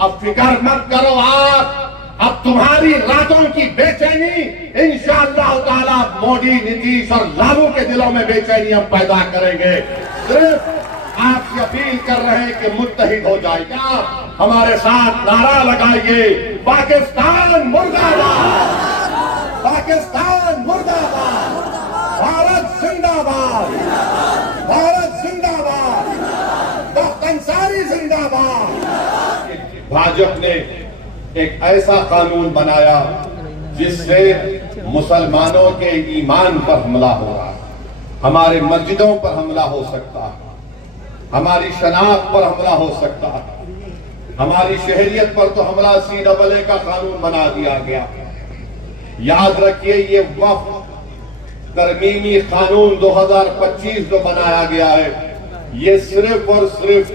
अब फिक्र मत करो आप, अब तुम्हारी रातों की बेचैनी इंशाअल्लाह ताला मोदी, नीतीश और लालू के दिलों में बेचैनी हम पैदा करेंगे। सिर्फ आपसे अपील कर रहे हैं कि मुत्तहिद हो जाएगा, हमारे साथ नारा लगाइए, पाकिस्तान मुर्दाबाद, पाकिस्तान मुर्दाबाद, भारत जिंदाबाद, भारत जिंदाबाद, डॉक्टर अंसारी जिंदाबाद। भाजपा ने एक ऐसा कानून बनाया जिससे मुसलमानों के ईमान पर हमला हो रहा है, हमारे मस्जिदों पर हमला हो सकता है, हमारी शनाख्त पर हमला हो सकता है, हमारी शहरियत पर तो हमला CAA का कानून बना दिया गया। याद रखिए, ये वक्फ तरमीमी कानून 2025 जो बनाया गया है, ये सिर्फ और सिर्फ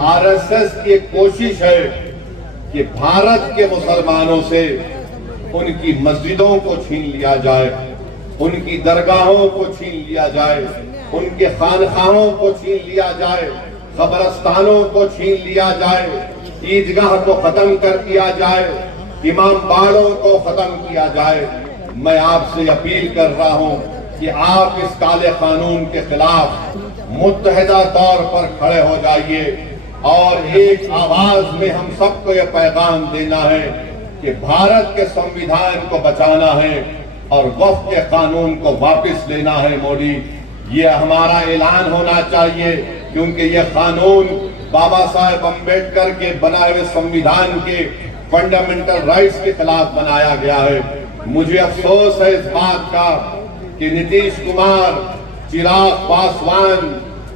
RSS की कोशिश है कि भारत के मुसलमानों से उनकी मस्जिदों को छीन लिया जाए, उनकी दरगाहों को छीन लिया जाए, उनके खानखाहों को छीन लिया जाए, कब्रस्तानों को छीन लिया जाए, ईदगाह को खत्म कर दिया जाए, इमाम बाड़ों को खत्म किया जाए। मैं आपसे अपील कर रहा हूं कि आप इस काले कानून के खिलाफ मुत्तहिदा तौर पर खड़े हो जाइए और एक आवाज में हम सबको यह पैगाम देना है कि भारत के संविधान को बचाना है और वक्फ के कानून को वापस लेना है। मोदी, ये हमारा ऐलान होना चाहिए, क्योंकि यह कानून बाबा साहेब अम्बेडकर के बनाए हुए संविधान के फंडामेंटल राइट्स के खिलाफ बनाया गया है। मुझे अफसोस है इस बात का कि नीतीश कुमार, चिराग पासवान,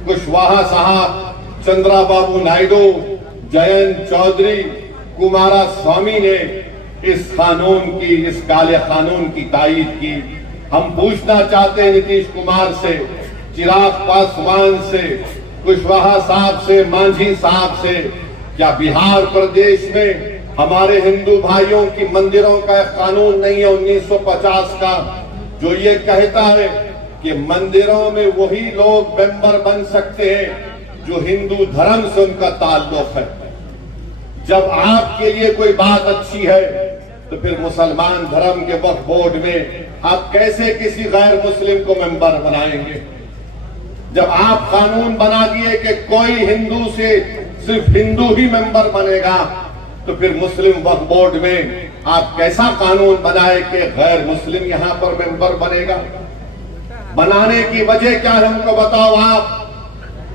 कुशवाहा साहब, चंद्राबाबू नायडू, जयंत चौधरी, कुमारा स्वामी ने इस कानून की, इस काले कानून की तायीद की। हम पूछना चाहते हैं नीतीश कुमार से, चिराग पासवान से, कुशवाहा साहब से, मांझी साहब से, क्या बिहार प्रदेश में हमारे हिंदू भाइयों की मंदिरों का एक कानून नहीं है 1950 का, जो ये कहता है कि मंदिरों में वही लोग मेंबर बन सकते हैं जो हिंदू धर्म से उनका ताल्लुक है। जब आपके लिए कोई बात अच्छी है तो फिर मुसलमान धर्म के वक्फ बोर्ड में आप कैसे किसी गैर मुस्लिम को मेंबर बनाएंगे? जब आप कानून बना दिए कि कोई हिंदू से सिर्फ हिंदू ही मेंबर बनेगा, तो फिर मुस्लिम वक्फ बोर्ड में आप कैसा कानून बनाए कि गैर मुस्लिम यहां पर मेंबर बनेगा? बनाने की वजह क्या है हमको बताओ आप,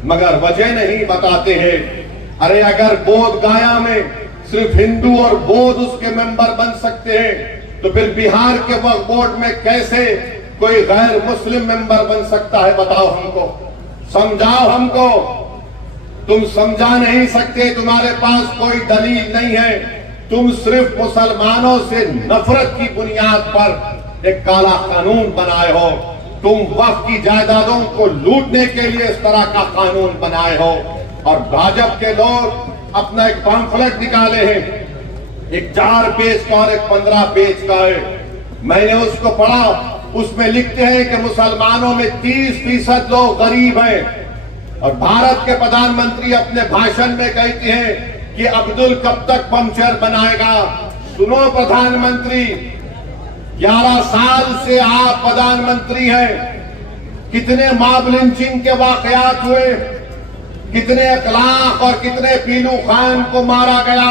मगर वजह नहीं बताते हैं। अरे अगर बोध गया में सिर्फ हिंदू और बौद्ध उसके मेंबर बन सकते हैं, तो फिर बिहार के वक्फ बोर्ड में कैसे कोई गैर मुस्लिम मेंबर बन सकता है? बताओ हमको, समझाओ हमको। तुम समझा नहीं सकते, तुम्हारे पास कोई दलील नहीं है, तुम सिर्फ मुसलमानों से नफरत की बुनियाद पर एक काला कानून बनाए हो। तुम वक्फ की जायदादों को लूटने के लिए इस तरह का कानून बनाए हो। और भाजपा के लोग अपना एक पम्फलेट निकाले हैं, एक 4 पेज का और एक 15 पेज का है। मैंने उसको पढ़ा, उसमें लिखते हैं कि मुसलमानों में 30% लोग गरीब हैं। और भारत के प्रधानमंत्री अपने भाषण में कहते हैं कि अब्दुल कब तक पंचर बनाएगा। सुनो प्रधानमंत्री, 11 साल से आप प्रधानमंत्री हैं, कितने मॉब लिंचिंग के वाकयात हुए, कितने अखलाक और कितने पीलू खान को मारा गया,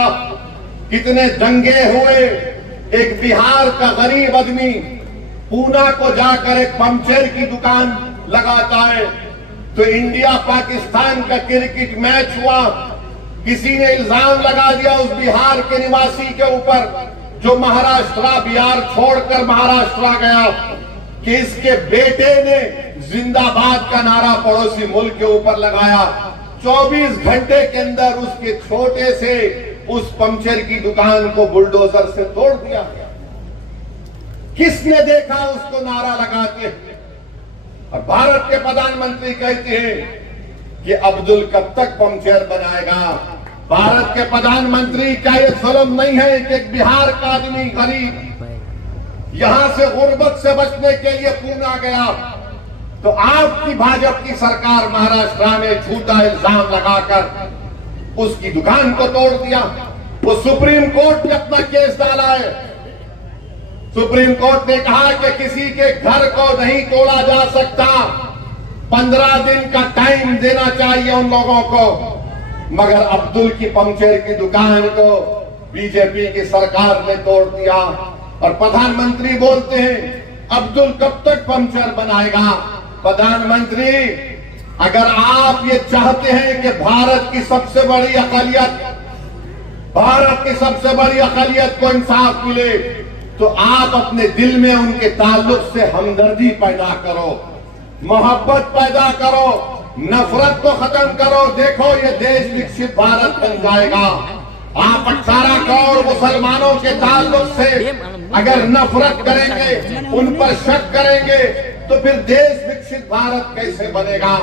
कितने दंगे हुए। एक बिहार का गरीब आदमी पूना को जाकर एक पंचर की दुकान लगाता है, तो इंडिया पाकिस्तान का क्रिकेट मैच हुआ, किसी ने इल्जाम लगा दिया उस बिहार के निवासी के ऊपर जो महाराष्ट्र बिहार छोड़कर महाराष्ट्र गया, कि इसके बेटे ने जिंदाबाद का नारा पड़ोसी मुल्क के ऊपर लगाया। 24 घंटे के अंदर उसके छोटे से उस पंचर की दुकान को बुलडोजर से तोड़ दिया। किसने देखा उसको नारा लगाते हैं? और भारत के प्रधानमंत्री कहते हैं कि अब्दुल कब तक पंचर बनाएगा। भारत के प्रधानमंत्री का यह जुल्म नहीं है कि एक बिहार का आदमी गरीब यहां से गुर्बत से बचने के लिए पूना गया, तो आपकी भाजपा की सरकार महाराष्ट्र में झूठा इल्जाम लगाकर उसकी दुकान को तोड़ दिया। वो सुप्रीम कोर्ट ने अपना केस डाला है। सुप्रीम कोर्ट ने कहा कि किसी के घर को नहीं तोड़ा जा सकता, 15 दिन का टाइम देना चाहिए उन लोगों को। मगर अब्दुल की पंक्चर की दुकान को बीजेपी की सरकार ने तोड़ दिया और प्रधानमंत्री बोलते हैं अब्दुल कब तक पंक्चर बनाएगा। प्रधानमंत्री, अगर आप ये चाहते हैं कि भारत की सबसे बड़ी अक़लियत को इंसाफ मिले, तो आप अपने दिल में उनके ताल्लुक से हमदर्दी पैदा करो, मोहब्बत पैदा करो, नफरत को खत्म करो। देखो ये देश विकसित भारत बन जाएगा। आप 18 करोड़ मुसलमानों के ताल्लुक से अगर नफरत करेंगे, उन पर शक करेंगे, तो फिर देश विकसित भारत कैसे बनेगा।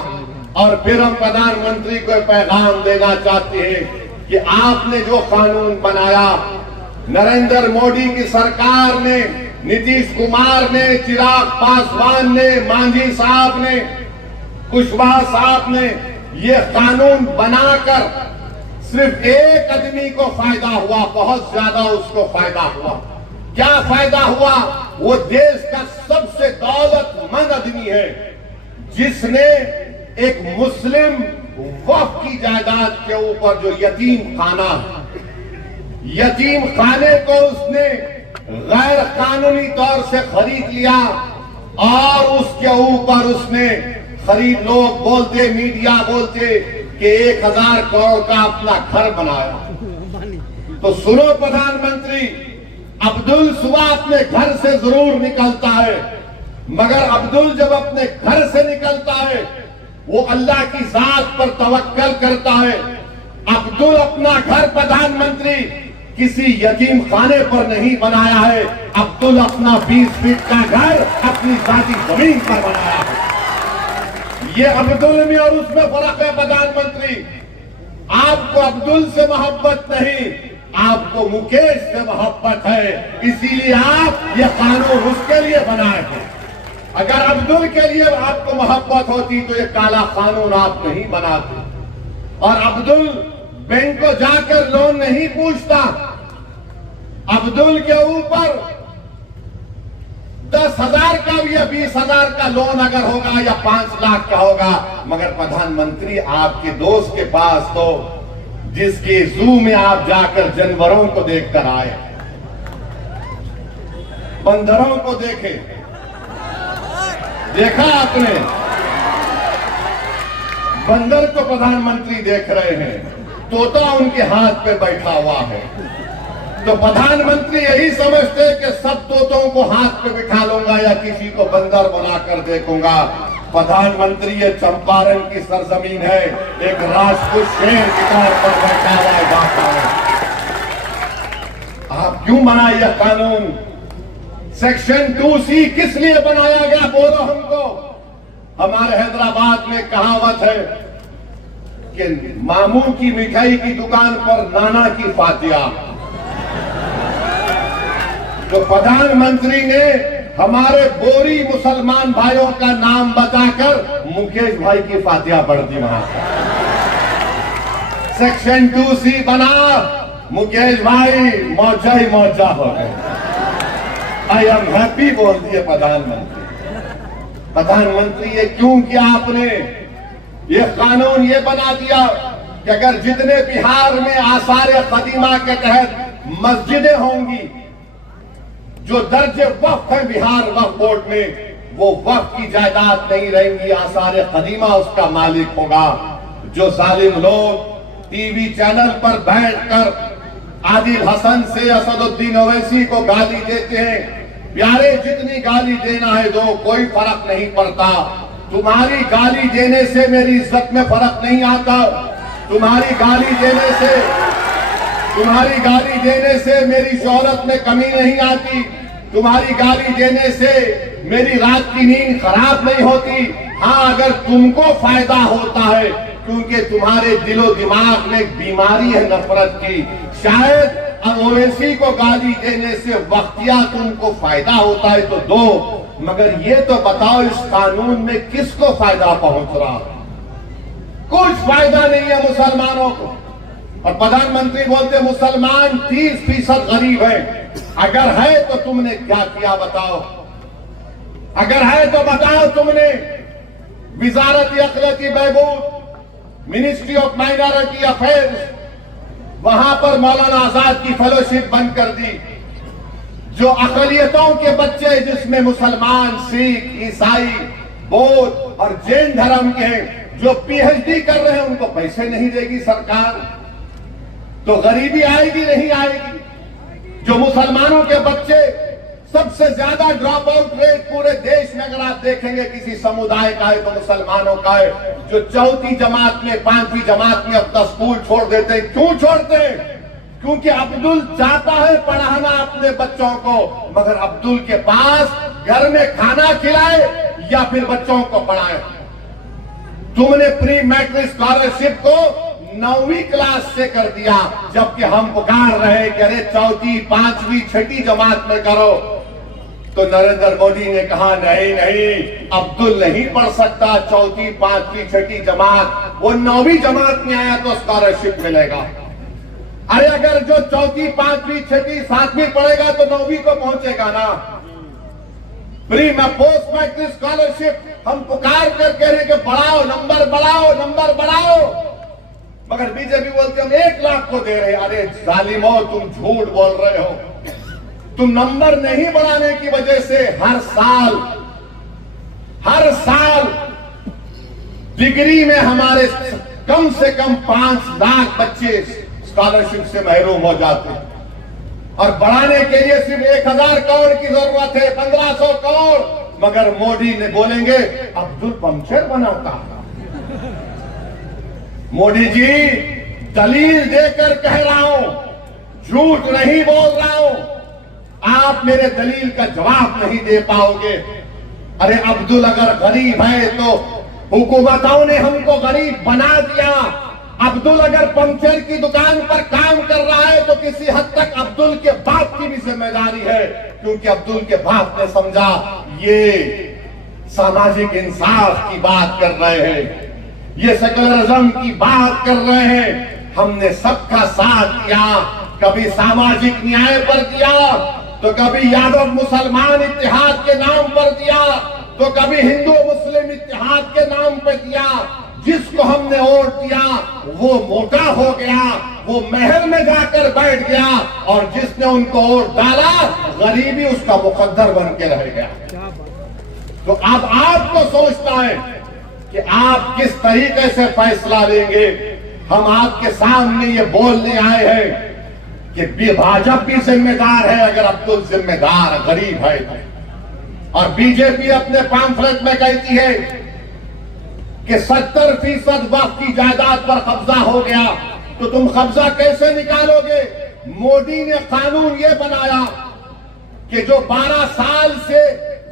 और फिर हम प्रधानमंत्री को पैगाम देना चाहते हैं कि आपने जो कानून बनाया, नरेंद्र मोदी की सरकार ने, नीतीश कुमार ने, चिराग पासवान ने, मांझी साहब ने, कुशवाहा साहब ने ये कानून बनाकर सिर्फ एक आदमी को फायदा हुआ, बहुत ज्यादा उसको फायदा हुआ। क्या फायदा हुआ? वो देश का सबसे दौलतमंद आदमी है जिसने एक मुस्लिम वक्फ की जायदाद के ऊपर जो यतीम खाने को उसने गैर कानूनी तौर से खरीद लिया और उसके ऊपर उसने खरीद, लोग बोलते, मीडिया बोलते कि 1000 करोड़ का अपना घर बनाया। तो सुनो प्रधानमंत्री, अब्दुल सुबह अपने घर से जरूर निकलता है, मगर अब्दुल जब अपने घर से निकलता है वो अल्लाह की जात पर तवक्कल करता है। अब्दुल अपना घर प्रधानमंत्री किसी यतीम खाने पर नहीं बनाया है, अब्दुल अपना 20 फीट का घर अपनी जाती जमीन पर बनाया है। ये अब्दुल में और उसमें फर्क है। प्रधानमंत्री, आपको अब्दुल से मोहब्बत नहीं, आपको मुकेश से मोहब्बत है, इसीलिए आप ये कानून उसके लिए बनाए थे। अगर अब्दुल के लिए आपको मोहब्बत होती तो ये काला कानून आप नहीं बनाते। और अब्दुल बैंक को जाकर लोन नहीं पूछता। अब्दुल के ऊपर 10,000 का या 20,000 का लोन अगर होगा या 5 लाख का होगा, मगर प्रधानमंत्री आपके दोस्त के पास तो जिसके जू में आप जाकर जानवरों को देखकर आए, बंदरों को देखे, देखा आपने? बंदर को प्रधानमंत्री देख रहे हैं, तोता उनके हाथ पे बैठा हुआ है। तो प्रधानमंत्री यही समझते कि सब तोतों को हाथ पे बिठा लूंगा या किसी को बंदर बनाकर देखूंगा। प्रधानमंत्री ये चंपारण की सरजमीन है, एक राजपूत शेर के तौर पर बैठा हुआ है। आप क्यों बनाए यह कानून? सेक्शन 2C किस लिए बनाया गया, बोलो हमको। हमारे हैदराबाद में कहावत है कि मामू की मिठाई की दुकान पर नाना की फातिया। तो प्रधानमंत्री ने हमारे बोरी मुसलमान भाइयों का नाम बताकर मुकेश भाई की फातिया पढ़ दी वहां। सेक्शन 2C बना, मुकेश भाई मौजा ही मौजा हो गए। आई एम हैप्पी बोल दिए प्रधानमंत्री। प्रधानमंत्री ये क्यों किया आपने? ये कानून ये बना दिया कि अगर जितने बिहार में आसार कदीमा के तहत मस्जिदें होंगी, जो दर्जे वक्फ है बिहार वक्फ बोर्ड में, वो वक्फ की जायदाद नहीं रहेंगी, आसार कदीमा उसका मालिक होगा। जो जालिम लोग टीवी चैनल पर बैठकर आदिल हसन से असदुद्दीन ओवैसी को गाली देते हैं, प्यारे जितनी गाली देना है दो, कोई फर्क नहीं पड़ता। तुम्हारी गाली देने से मेरी इज्जत में फर्क नहीं आता, तुम्हारी गाली देने से मेरी शोहरत में कमी नहीं आती, तुम्हारी गाली देने से मेरी रात की नींद खराब नहीं होती। हाँ, अगर तुमको फायदा होता है क्योंकि तुम्हारे दिलो दिमाग में एक बीमारी है नफरत की, शायद ओवैसी को गाली देने से वक्तिया तुमको फायदा होता है तो दो, मगर ये तो बताओ इस कानून में किसको फायदा पहुंच रहा है? कुछ फायदा नहीं है मुसलमानों को। और प्रधानमंत्री बोलते मुसलमान 30% गरीब है। अगर है तो तुमने क्या किया बताओ, अगर है तो बताओ तुमने। विजारत अखलाकी बहबूद, मिनिस्ट्री ऑफ माइनॉरिटी अफेयर्स, वहां पर मौलाना आजाद की फेलोशिप बंद कर दी। जो अकलियतों के बच्चे जिसमें मुसलमान, सिख, ईसाई, बौद्ध और जैन धर्म के जो पीएचडी कर रहे हैं उनको पैसे नहीं देगी सरकार, तो गरीबी आएगी नहीं आएगी। जो मुसलमानों के बच्चे सबसे ज्यादा ड्रॉप आउट रेट पूरे देश में अगर आप देखेंगे किसी समुदाय का है तो मुसलमानों का है। जो चौथी जमात में, पांचवी जमात में अब तक स्कूल छोड़ देते हैं। क्यों छोड़ते हैं? क्योंकि अब्दुल चाहता है पढ़ाना अपने बच्चों को, मगर अब्दुल के पास घर में खाना खिलाए या फिर बच्चों को पढ़ाए। तुमने प्री मैट्रिक स्कॉलरशिप को 9वीं क्लास से कर दिया, जबकि हम पुकार रहे कि अरे चौथी, पांचवी, छठी जमात में करो। तो नरेंद्र मोदी ने कहा नहीं नहीं, अब्दुल नहीं पढ़ सकता चौथी, पांचवी, छठी जमात, वो 9वीं जमात में आया तो स्कॉलरशिप मिलेगा। अरे अगर जो चौथी, पांचवी, छठी, सातवीं पढ़ेगा तो 9वीं को पहुंचेगा ना। प्री में पोस्ट मैट्रिक स्कॉलरशिप हम पुकार कर कह रहे कि बढ़ाओ, नंबर बढ़ाओ, नंबर बढ़ाओ, मगर बीजेपी बोलते हम 1 लाख को दे रहे। अरे जालिमो, तुम झूठ बोल रहे हो। तुम नंबर नहीं बढ़ाने की वजह से हर साल डिग्री में हमारे कम से कम 5 लाख बच्चे स्कॉलरशिप से महरूम हो जाते हैं। और बढ़ाने के लिए सिर्फ 1000 करोड़ की जरूरत है, 1500 करोड़। मगर मोदी ने बोलेंगे अब्दुल पंक्चर बनाता। मोदी जी, दलील देकर कह रहा हूं, झूठ नहीं बोल रहा हूं। आप मेरे दलील का जवाब नहीं दे पाओगे। अरे अब्दुल अगर गरीब है तो हुकूमतों ने हमको गरीब बना दिया। अब्दुल अगर पंक्चर की दुकान पर काम कर रहा है तो किसी हद तक अब्दुल के बाप की भी जिम्मेदारी है, क्योंकि अब्दुल के बाप ने समझा ये सामाजिक इंसाफ की बात कर रहे हैं, ये सेकुलरिज्म की बात कर रहे हैं। हमने सबका साथ दिया, कभी सामाजिक न्याय पर दिया, तो कभी यादव मुसलमान इत्तेहाद के नाम पर दिया, तो कभी हिंदू मुस्लिम इत्तेहाद के नाम पर दिया। जिसको हमने वोट दिया वो मोटा हो गया, वो महल में जाकर बैठ गया, और जिसने उनको वोट डाला गरीबी उसका मुकद्दर बन के रह गया। तो अब आपको सोचना है कि आप किस तरीके से फैसला लेंगे। हम आपके सामने ये बोलने आए हैं कि भाजपा भी जिम्मेदार है अगर अब्दुल जिम्मेदार गरीब है। और बीजेपी अपने पैम्फलेट में कहती है कि 70% वक्फ की जायदाद पर कब्जा हो गया, तो तुम कब्जा कैसे निकालोगे? मोदी ने कानून ये बनाया कि जो 12 साल से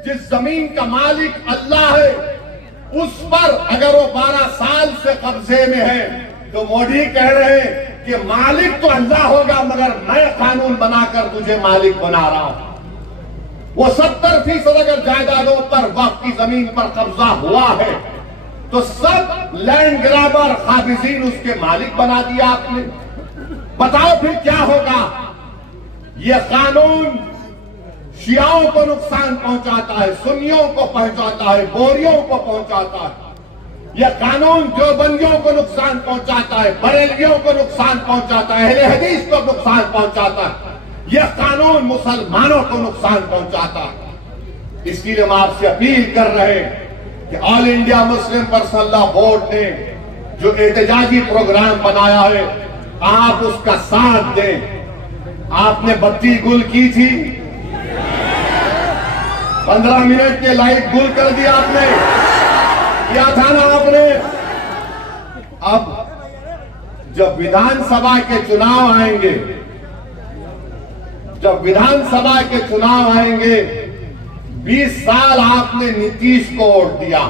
जिस जमीन का मालिक अल्लाह है उस पर अगर वो 12 साल से कब्जे में है तो मोदी कह रहे हैं कि मालिक तो अल्लाह होगा, मगर मैं कानून बनाकर तुझे मालिक बना रहा हूं। वो 70% अगर जायदादों पर वक्फ की जमीन पर कब्जा हुआ है तो सब लैंड ग्रैबर काबिजीन उसके मालिक बना दिया आपने। बताओ फिर क्या होगा? यह कानून शियाओं को नुकसान पहुंचाता है, सुन्नियों को पहुंचाता है, बोरियों को पहुंचाता है। यह कानून देवबंदियों को नुकसान पहुंचाता है, बरेलवियों को नुकसान पहुंचाता है, अहले हदीस को नुकसान पहुंचाता है। यह कानून मुसलमानों को नुकसान पहुंचाता है। इसलिए हम आपसे अपील कर रहे हैं कि all India Muslim personal law board ने जो एहतजाजी प्रोग्राम बनाया है आप उसका साथ दें। आपने बत्ती गुल की थी, 15 मिनट के लाइट गुल कर दिया आपने, किया था ना आपने। अब जब विधानसभा के चुनाव आएंगे, जब विधानसभा के चुनाव आएंगे, 20 साल आपने नीतीश को वोट दिया,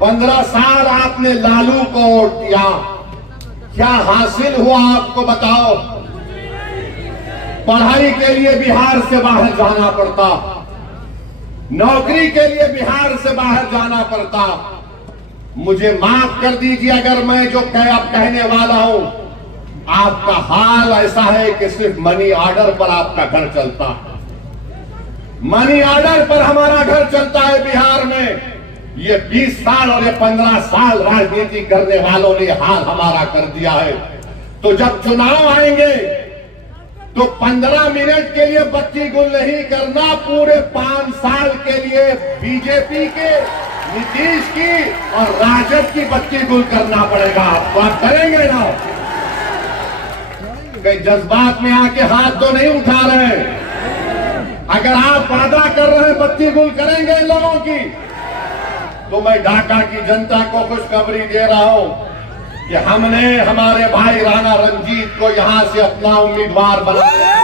15 साल आपने लालू को वोट दिया, क्या हासिल हुआ आपको बताओ? पढ़ाई के लिए बिहार से बाहर जाना पड़ता, नौकरी के लिए बिहार से बाहर जाना पड़ता। मुझे माफ कर दीजिए अगर मैं जो अब कहने वाला हूं आपका हाल ऐसा है कि सिर्फ मनी ऑर्डर पर आपका घर चलता है। मनी ऑर्डर पर हमारा घर चलता है बिहार में। ये 20 साल और ये 15 साल राजनीति करने वालों ने हाल हमारा कर दिया है। तो जब चुनाव आएंगे तो 15 मिनट के लिए बत्ती गुल नहीं करना, पूरे 5 साल के लिए बीजेपी के, नीतीश की और राजद की बत्ती गुल करना पड़ेगा। तो आप करेंगे ना? कई जज्बात में आके हाथ तो नहीं उठा रहे। अगर आप वादा कर रहे हैं बत्ती गुल करेंगे इन लोगों की, तो मैं ढाका की जनता को खुशखबरी दे रहा हूं कि हमने हमारे भाई राणा रंजीत को यहां से अपना उम्मीदवार बनाया।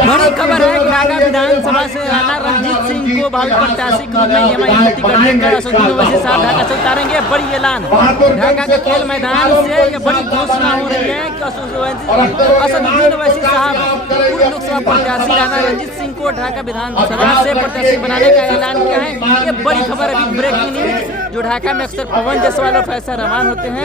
बड़ी खबर है, ढाका विधानसभा से राणा रंजीत सिंह को भावी प्रत्याशी के रूप में नियुक्त करने का असदुद्दीन ओवैसी साहब ढाका से उतारेंगे। बड़ी ऐलान ढाका के खेल मैदान से ये बड़ी घोषणा हो रही है कि असदुद्दीन ओवैसी साहब पूर्व लोकसभा प्रत्याशी राणा रंजीत सिंह को ढाका विधानसभा से प्रत्याशी बनाने का ऐलान किया है। ये बड़ी खबर अभी ब्रेकिंग न्यूज, जो ढाका में अक्सर पवन जायसवाल और फैसला रहमान होते हैं।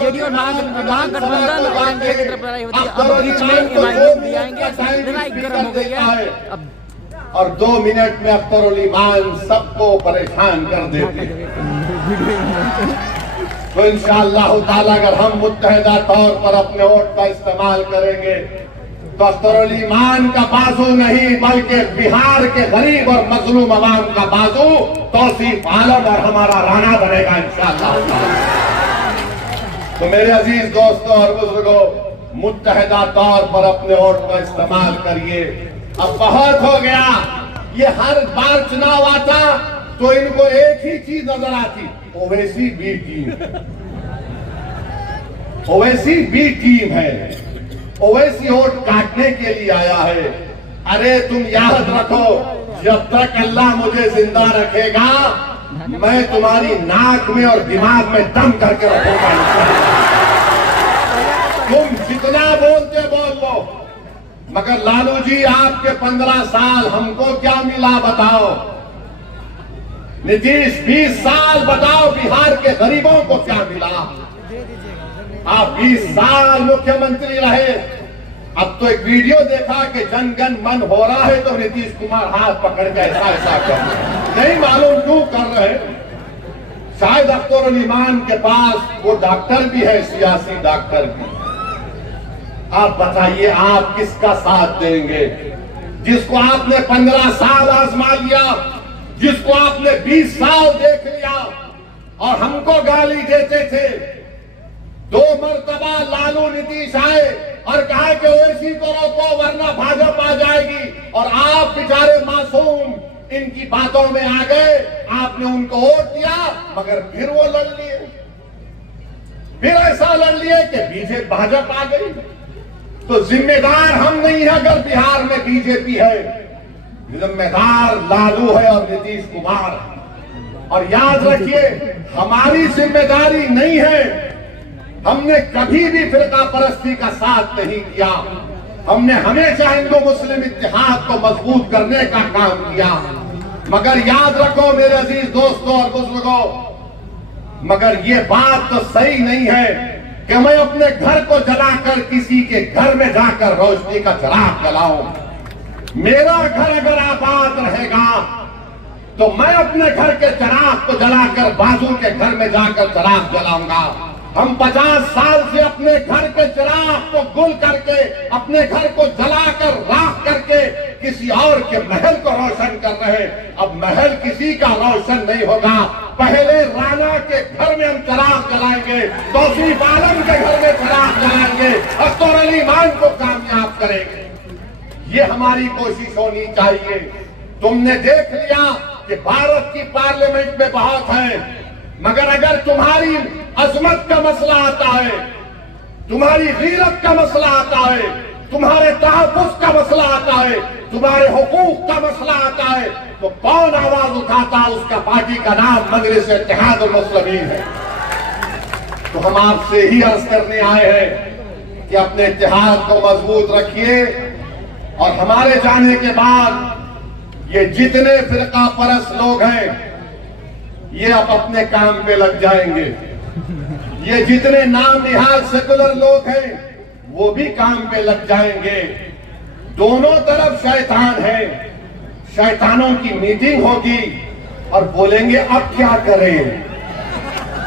जेडीयू और महागठबंधन और एनडीए की तरफ लड़ाई होती है। अब बीच में एमआईएम भी आएंगे, लड़ाई गर्म हो गई है अब। और 2 मिनट में अख्तर उल ईमान सबको परेशान कर देते हैं। तो इंशाअल्लाह ताला अगर हम मुत्तहिदा तौर पर अपने वोट का इस्तेमाल करेंगे तो अख्तर उल ईमान का बाजू नहीं, बल्कि बिहार के गरीब और मजलूम अवाम का बाजू तौसीफ आलम और हमारा राणा बनेगा इंशाअल्लाह। तो मेरे अजीज दोस्तों और बुजुर्गों, मुत्तहिदा तौर पर अपने वोट का इस्तेमाल करिए। अब बहुत हो गया। ये हर बार चुनाव आता तो इनको एक ही चीज नजर आती, Owaisi B team, Owaisi B team है, ओवैसी वोट काटने के लिए आया है। अरे तुम याद रखो, जब तक अल्लाह मुझे जिंदा रखेगा मैं तुम्हारी नाक में और दिमाग में दम करके रखूंगा। तुम जितना बोलते बोल लो, मगर लालू जी आपके 15 साल हमको क्या मिला बताओ? नीतीश 20 साल बताओ बिहार के गरीबों को क्या मिला? आप 20 साल मुख्यमंत्री रहे। अब तो एक वीडियो देखा कि जन गण मन हो रहा है तो नीतीश कुमार हाथ पकड़ के ऐसा ऐसा कर नहीं मालूम क्यों कर रहे। शायद अख्तर उल ईमान के पास वो डॉक्टर भी है, सियासी डॉक्टर भी। आप बताइए आप किसका साथ देंगे? जिसको आपने 15 साल आजमा लिया, जिसको आपने 20 साल देख लिया और हमको गाली देते थे। 2 मरतबा लालू नीतीश आए और कहा कि ओवैसी को रोको वरना भाजपा आ जाएगी, और आप बेचारे मासूम इनकी बातों में आ गए। आपने उनको वोट दिया, मगर फिर वो लड़ लिए, फिर ऐसा लड़ लिए कि बीजेपी भाजपा आ गई। तो जिम्मेदार हम नहीं है अगर बिहार में बीजेपी है, जिम्मेदार लालू है और नीतीश कुमार है। और याद रखिए, हमारी जिम्मेदारी नहीं है, हमने कभी भी फिरका परस्ती का साथ नहीं किया। हमने हमेशा हिंदू मुस्लिम इत्तेहाद को मजबूत करने का काम किया। मगर याद रखो मेरे अजीज दोस्तों और बुजुर्गों, मगर ये बात तो सही नहीं है कि मैं अपने घर को जलाकर किसी के घर में जाकर रोशनी का चिराग जलाऊं। मेरा घर अगर आबाद रहेगा तो मैं अपने घर के चिराग को जलाकर बाजू के घर में जाकर चिराग जलाऊंगा। हम 50 साल से अपने घर के चिराग को गुल करके, अपने घर को जलाकर राख करके किसी और के महल को रोशन कर रहे। अब महल किसी का रोशन नहीं होगा। पहले राणा के घर में हम चिराग जलाएंगे, तौसीफ आलम के घर में चिराग जलाएंगे, अख्तर उल ईमान को कामयाब करेंगे। ये हमारी कोशिश होनी चाहिए। तुमने देख लिया कि भारत की पार्लियामेंट में बहुत है, मगर अगर तुम्हारी अजमत का मसला आता है, तुम्हारी गीरत का मसला आता है, तुम्हारे तहफ़्फ़ुज़ का मसला आता है, तुम्हारे हुकूक का मसला आता है, तो कौन आवाज उठाता? उसका पार्टी का नाम मजलिस इत्तेहादुल मुस्लिमीन है। तो हम आपसे ही अर्ज करने आए हैं कि अपने इत्तेहाद को मजबूत रखिए। और हमारे जाने के बाद ये जितने फिरका परस्त लोग हैं, ये अब अपने काम पे लग जाएंगे। ये जितने नाम निहाल सेकुलर लोग हैं वो भी काम पे लग जाएंगे। दोनों तरफ शैतान है। शैतानों की मीटिंग होगी और बोलेंगे अब क्या करें,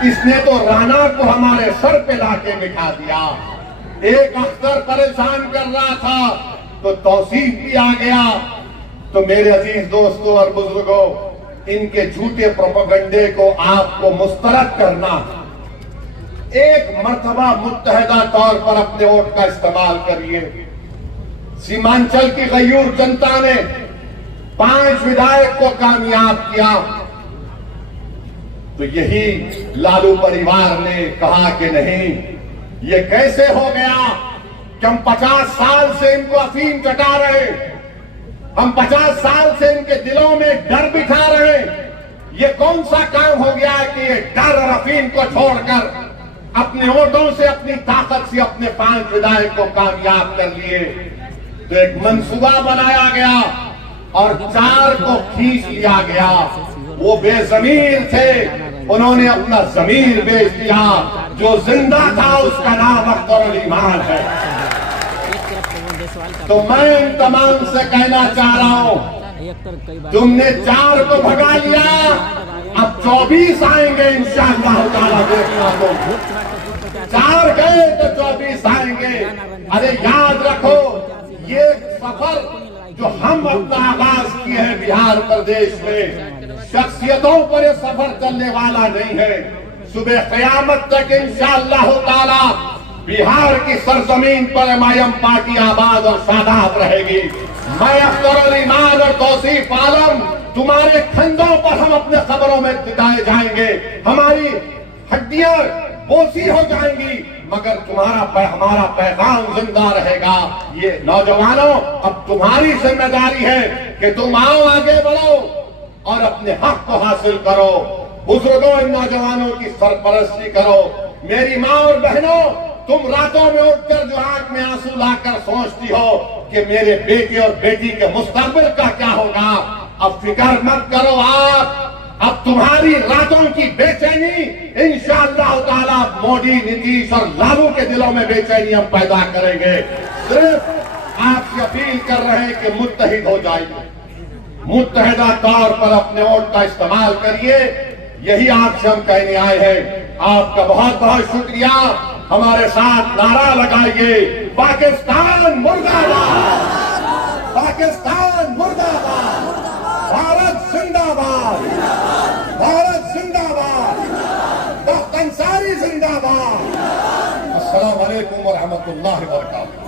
इसने तो राणा को हमारे सर पे लाके बिठा दिया। एक अख्तर परेशान कर रहा था तो तौसीफ भी आ गया। तो मेरे अजीज दोस्तों और बुजुर्गों, इनके झूठे प्रोपेगेंडे को आपको मुस्तरद करना, एक मर्तबा मुत्तहदा तौर पर अपने वोट का इस्तेमाल करिए। सीमांचल की गयूर जनता ने 5 विधायक को कामयाब किया, तो यही लालू परिवार ने कहा कि नहीं, ये कैसे हो गया कि हम 50 साल से इनको अफीम चटा रहे, हम 50 साल से इनके दिलों में डर बिठा रहे। ये कौन सा काम हो गया कि ये डर और अफीम को छोड़कर अपने वोटों से, अपनी ताकत से अपने 5 विधायक को कामयाब कर लिए। तो एक मंसूबा बनाया गया और 4 को खींच लिया गया। वो बेजमीर थे, उन्होंने अपना जमीर बेच दिया। जो जिंदा था उसका नाम अख्तर ईमान है। तो मैं इन तमाम से कहना चाह रहा हूं, तुमने 4 को भगा लिया, अब 24 आएंगे इंशाअल्लाह ताला। देखना तो 4 गए तो 24 आएंगे। अरे याद रखो, ये सफर जो हम अपना आगाज किए हैं बिहार प्रदेश में, शख्सियतों पर यह सफर चलने वाला नहीं है। सुबह क़यामत तक इंशाअल्लाह ताला बिहार की सरजमीन पर एमआईएम पार्टी आबाद और शादाब रहेगी। मैं अख्तर ईमान और तौसीफ आलम, तुम्हारे खंडों पर हम अपने कब्रों में दिखाए जाएंगे, हमारी हड्डियां बोसी हो जाएंगी, मगर हमारा पैगाम जिंदा रहेगा। ये नौजवानों, अब तुम्हारी जिम्मेदारी है कि तुम आओ, आगे बढ़ो और अपने हक को हासिल करो। बुजुर्गों, इन नौजवानों की सरपरस्ती करो। मेरी माँ और बहनों, तुम रातों में उठकर जो आंख में आंसू लाकर सोचती हो कि मेरे बेटे और बेटी के मुस्तकबिल का क्या होगा, अब फिक्र मत करो। अब तुम्हारी रातों की बेचैनी इंशाअल्लाह ताला मोदी, नीतीश और लालू के दिलों में बेचैनी हम पैदा करेंगे। सिर्फ आपसे अपील कर रहे हैं कि मुत्तहिद हो जाइए, मुत्तहिदा तौर पर अपने वोट का इस्तेमाल करिए। यही आपसे हम कहने आए हैं। आपका बहुत बहुत शुक्रिया। हमारे साथ नारा लगाइए, पाकिस्तान मुर्दाबाद, पाकिस्तान मुर्दाबाद, भारत जिंदाबाद, भारत जिंदाबाद, तख्त अंसारी जिंदाबाद। अस्सलाम वालेकुम व रहमतुल्लाहि व बरकातहू।